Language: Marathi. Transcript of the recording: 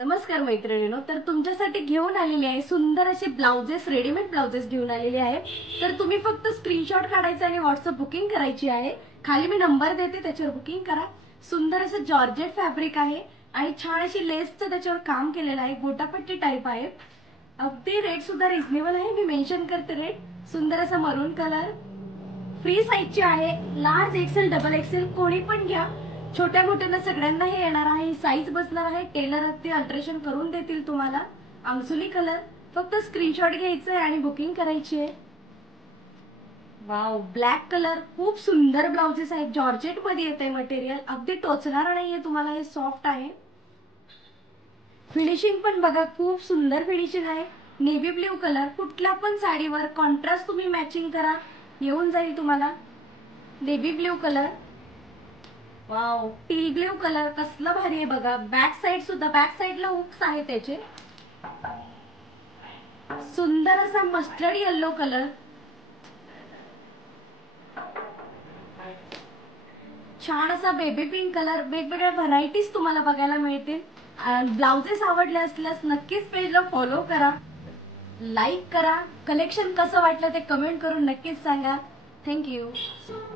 नमस्कार मैत्रिणींनो, तर तुमच्यासाठी घेऊन आलेली आहे सुंदर असे ब्लाउजेस, रेडीमेड ब्लाउजेस घेऊन आलेले आहे. तर तुम्ही फक्त स्क्रीनशॉट काढायचा आणि व्हॉट्सअप बुकिंग करायची आहे. खाली मी नंबर देते, त्याच्यावर बुकिंग करा. सुंदर असं जॉर्जेट फॅब्रिक आहे आणि छान अशी लेसचं त्याच्यावर काम केलेलं आहे, गोटापट्टी टाइप आहे. अगदी रेट सुद्धा रिझनेबल आहे, मी मेन्शन करते रेट. सुंदर असा मरून कलर, फ्री साईजची आहे. लार्ज एक्सेल, डबल एक्सेल कोणी पण घ्या, छोट्या मोठ्यांना सगळ्यांना हे येणार आहे. साईज बसणार आहे, टेलर अगदी अल्ट्रेशन करून देतील तुम्हाला. अंगसुली कलर, फक्त स्क्रीनशॉट घ्यायचं आहे आणि बुकिंग करायची आहे. वाव, ब्लॅक कलर, खूप सुंदर ब्लाउजेस आहेत. जॉर्जेट मध्ये येते मटेरियल, अगदी टोचणार नाहीये तुम्हाला, हे सॉफ्ट आहे. फिनिशिंग पण बघा, खूप सुंदर फिनिशिंग आहे. नेव्ही ब्ल्यू कलर, कुठल्या पण साडीवर कॉन्ट्रास्ट तुम्ही मॅचिंग करा, येऊन जाईल तुम्हाला. Navy blue colour, wow, T blue colour, कसला भारी आहे बघा. बॅक साइड सुद्धा, बॅक साइडला हुक्स आहे त्याचे. सुंदर असा मस्टर्ड येल्लो कलर, छान असा बेबी पिंक कलर. वेगवेगळ्या व्हरायटीज तुम्हाला बघायला मिळतील. ब्लाउजेस आवडले असल्यास नक्कीच पेजला फॉलो करा, लाईक करा. कलेक्शन कसं वाटलं ते कमेंट करून नक्कीच सांगा. थँक्यू.